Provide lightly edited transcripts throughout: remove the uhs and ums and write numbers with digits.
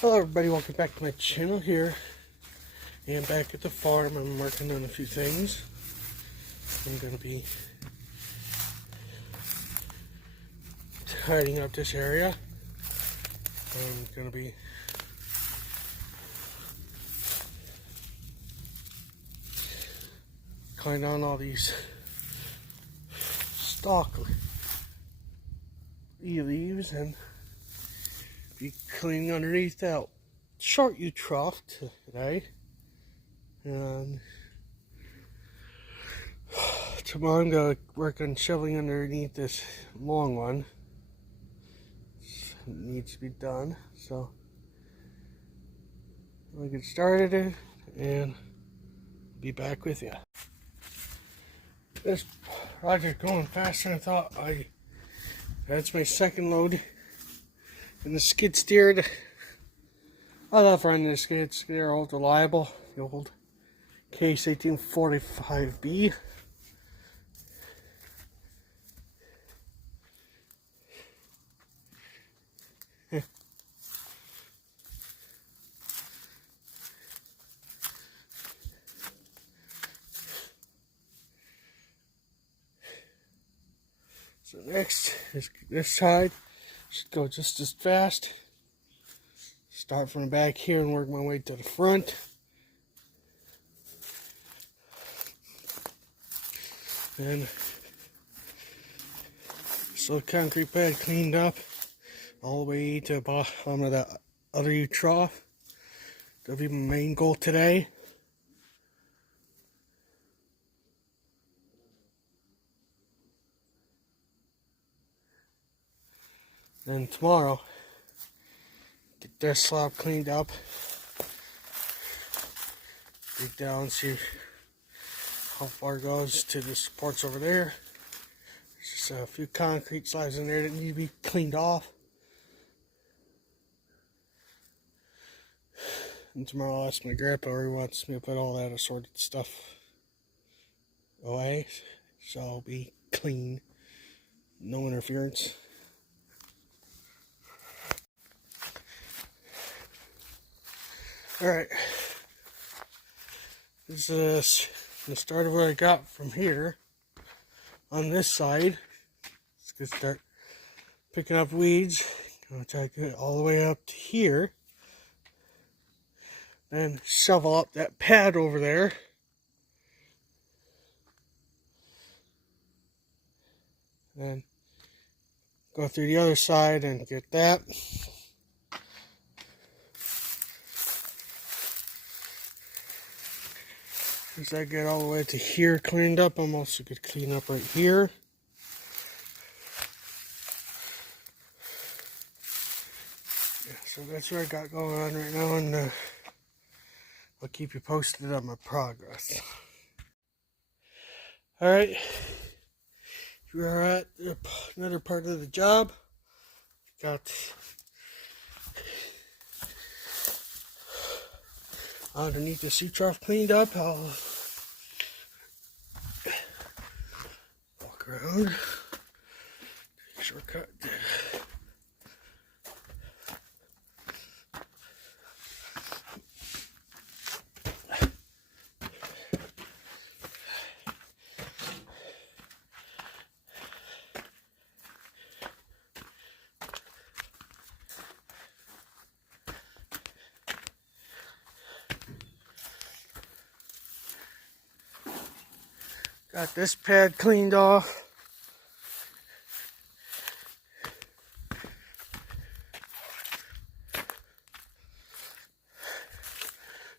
Hello everybody, welcome back to my channel here. And back at the farm, I'm working on a few things. I'm going to be tidying up this area. I'm going to be cutting down all these stalk leaves and be cleaning underneath that short U trough today. And tomorrow I'm going to work on shoveling underneath this long one. It needs to be done, so we'll get started and be back with you. This project going faster than I thought. That's my second load. And the skid steered. I love running the skids. They're old reliable. The old Case 1845B. So next is this side. Should go just as fast. Start from the back here and work my way to the front. And so the concrete pad cleaned up all the way to the bottom of the other U trough. That'll be my main goal today. Then tomorrow, get this slab cleaned up, dig down, see how far it goes to the supports over there. There's just a few concrete slabs in there that need to be cleaned off. And tomorrow I'll ask my grandpa where he wants me to put all that assorted stuff away, so I'll be clean, no interference. Alright, this is the start of what I got from here on this side. It's gonna start picking up weeds. I'm gonna try to get all the way up to here. Then shovel up that pad over there. Then go through the other side and get that. As I get all the way to here cleaned up, I'm also going to clean up right here. Yeah, so that's what I got going on right now, and I'll keep you posted on my progress. Alright, we're at another part of the job. Got underneath the sea trough cleaned up. I'll walk around, take a shortcut. Got this pad cleaned off.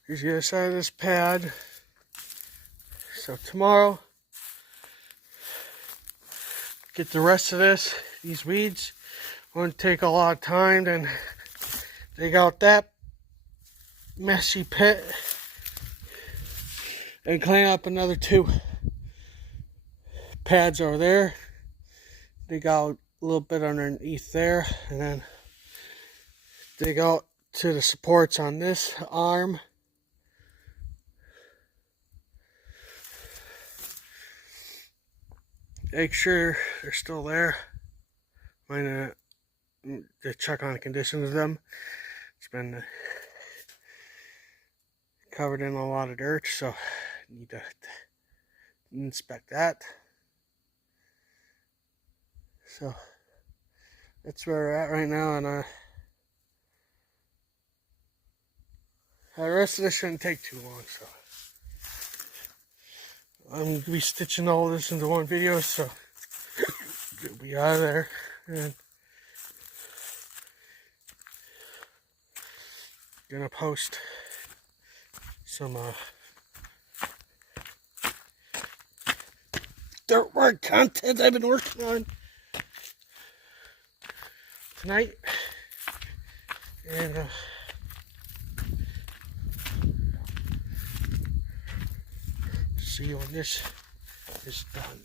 Here's the other side of this pad. So tomorrow, get the rest of these weeds. Won't take a lot of time. Then dig out that messy pit and clean up another 2 pads over there. Dig out a little bit underneath there, and then dig out to the supports on this arm. Make sure they're still there. Might to check on the condition of them. It's been covered in a lot of dirt, so I need to inspect that. So that's where we're at right now, and the rest of this shouldn't take too long. So I'm going to be stitching all this into one video, so it'll be out of there. And gonna post some dirt work content I've been working on tonight, and see you when this is done.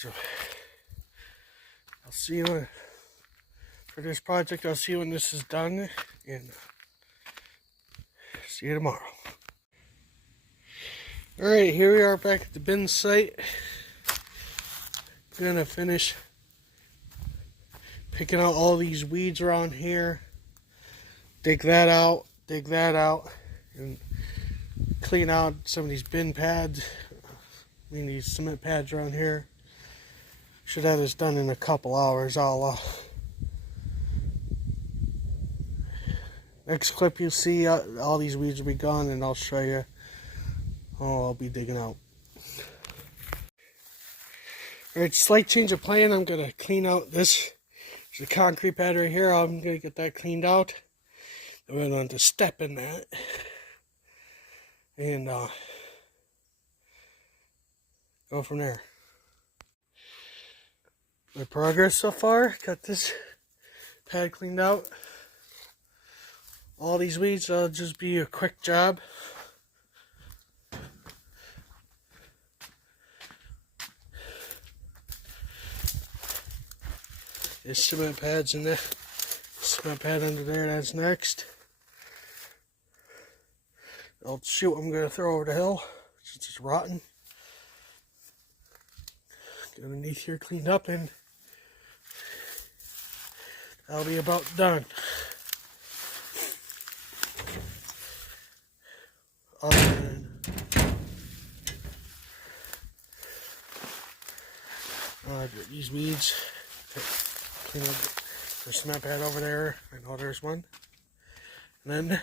So I'll see you for this project. I'll see you when this is done, and see you tomorrow. Alright, here we are back at the Binsite. Gonna finish picking out all these weeds around here. Dig that out, and clean out some of these bin pads. I mean, these cement pads around here. Should have this done in a couple hours. Next clip you'll see all these weeds will be gone, and I'll show you all I'll be digging out. Alright, slight change of plan. I'm going to clean out this. There's a concrete pad right here. I'm going to get that cleaned out. I went on to step in that. And go from there. My progress so far, got this pad cleaned out. All these weeds, that'll just be a quick job. There's cement pads in there. Cement pad under there, that's next. Old chute I'm going to throw over the hill since it's rotten. Get underneath here cleaned up, and that'll be about done. These weeds, clean up the cement pad over there. I know there's one. And then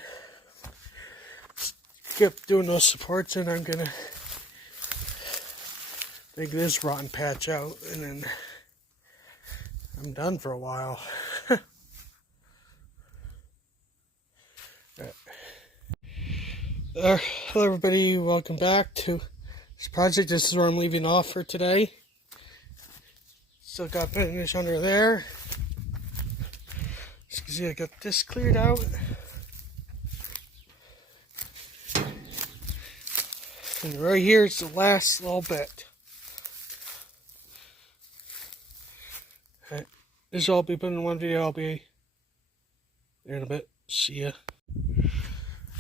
skip doing those supports, and I'm gonna dig this rotten patch out, and then I'm done for a while. Hello everybody, welcome back to this project. This is where I'm leaving off for today. Still got finish under there. As you can see, I got this cleared out. And right here is the last little bit. Alright, this will all be put in one video. I'll be there in a bit. See ya.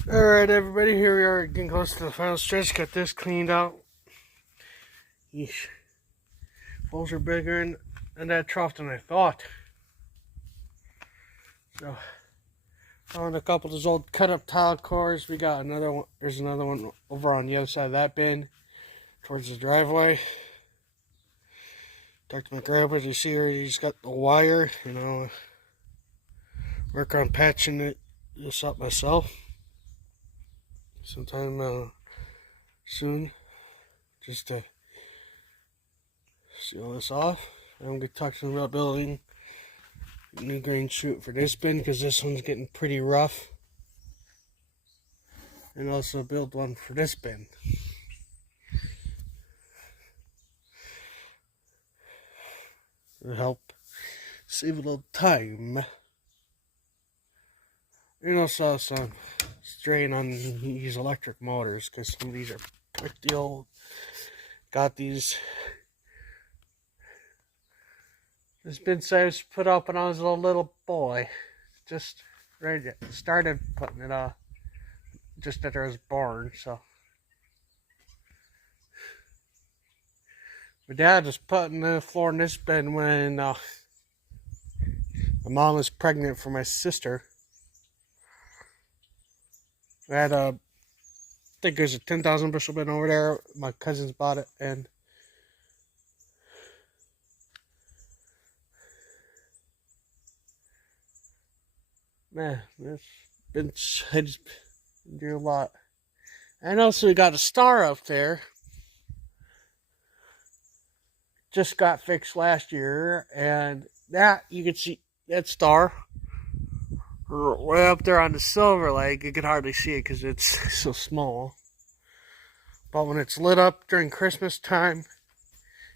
Alright everybody, here we are getting close to the final stretch. Got this cleaned out. Yeesh. Holes are bigger in that trough than I thought. So, found a couple of those old cut up tile cores. We got another one. There's another one over on the other side of that bin, towards the driveway. Talked to my grandpa. As you see here, he's got the wire. You know, work on patching this up myself sometime soon, just to seal this off. I'm going to talk to them about building a new grain chute for this bin, because this one's getting pretty rough, and also build one for this bin. It'll help save a little time. And also some strain on these electric motors, because some of these are pretty old. Got these. This Binsite was put up when I was a little boy. Just started putting it up just after I was born, so My dad was putting the floor in this bed when my mom was pregnant for my sister. I had I think there's a 10,000 bushel bin over there. My cousins bought it, and man, it's been, I just do a lot. And also we got a star up there. Just got fixed last year, and that you can see that star way up there on the Silver Lake. You can hardly see it because it's so small. But when it's lit up during Christmas time,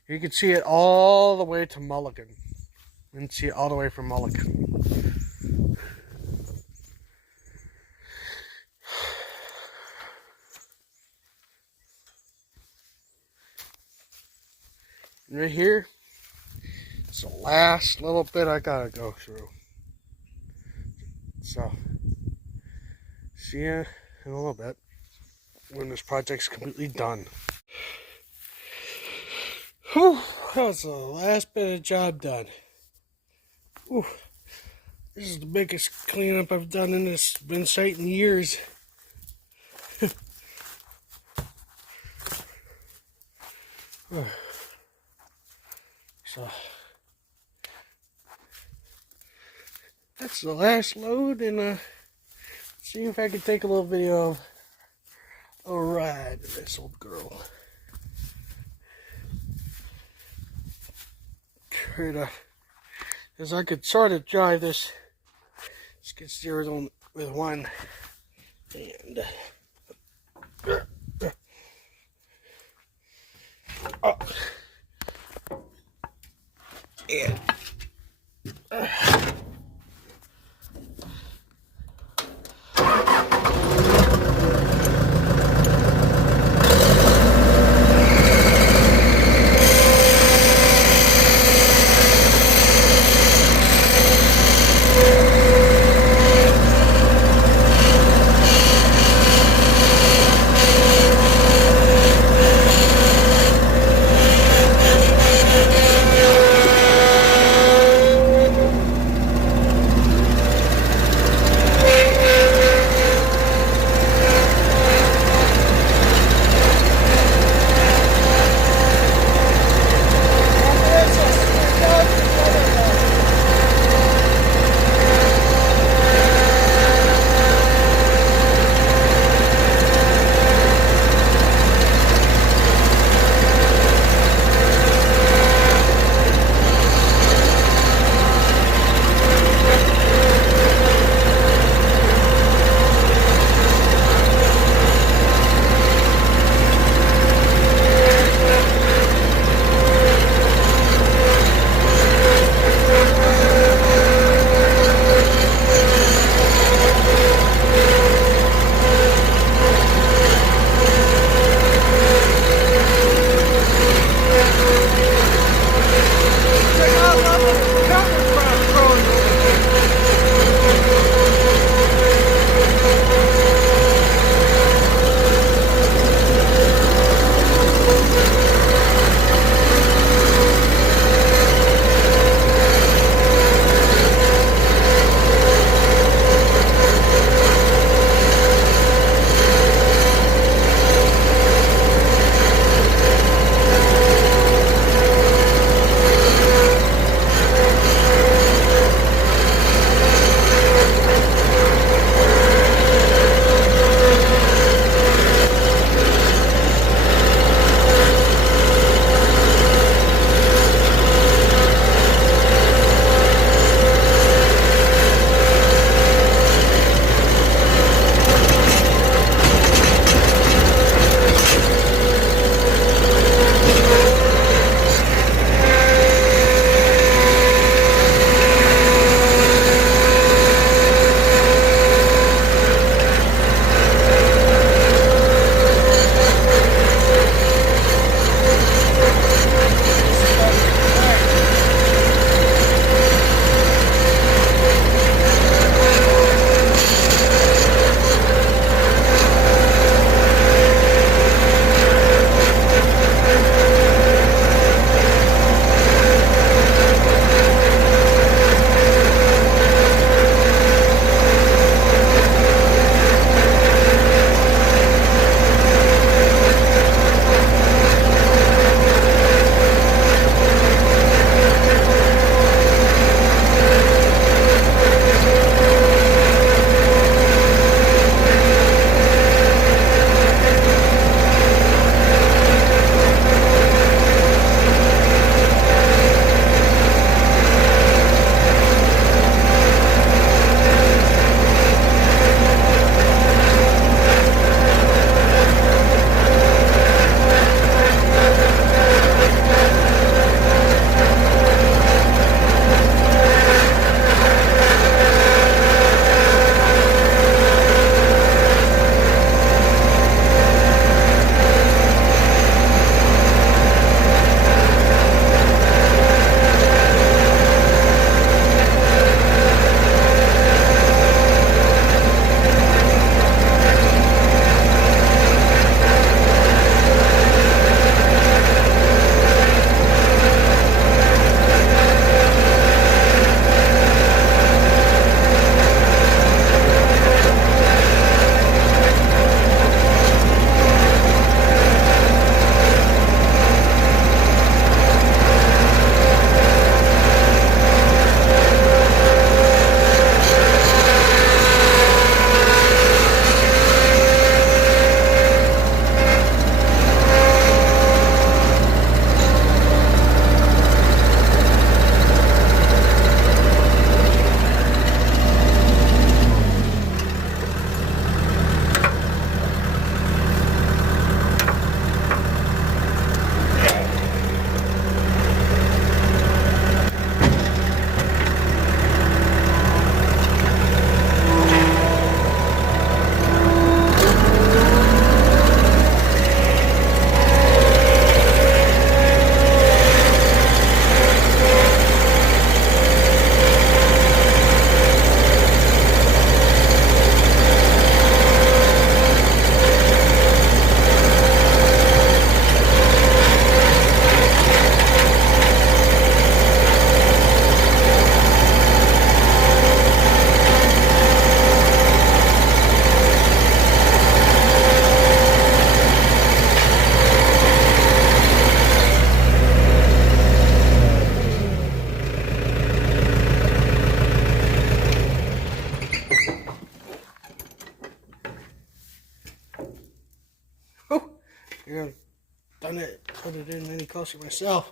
you can see it all the way to Mulligan. You can see it all the way from Mulligan. Right here, it's the last little bit I gotta go through. So, see ya in a little bit when this project's completely done. Whew, that was the last bit of job done. Whew, this is the biggest cleanup I've done in this Binsite in years. So that's the last load, and see if I can take a little video of a ride of this old girl. Because I could sort of drive this skid steer with one hand. Oh. Yeah. put it in any closer myself.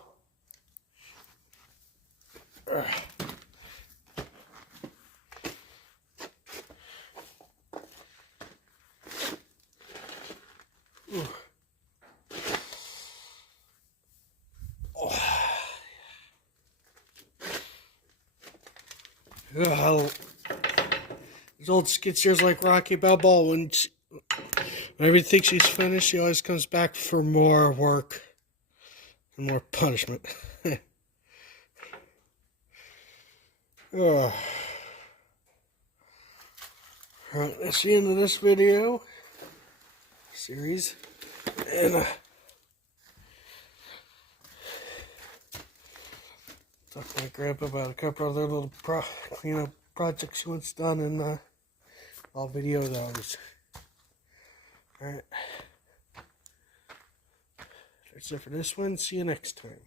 Ooh. Oh. His old skid steer's like Rocky Balboa. Whenever he thinks he's finished, he always comes back for more work and more punishment. Oh. Alright, that's the end of this video series. And talk to my grandpa about a couple other little cleanup projects he wants done, and I'll video those. Alright. That's it for this one. See you next time.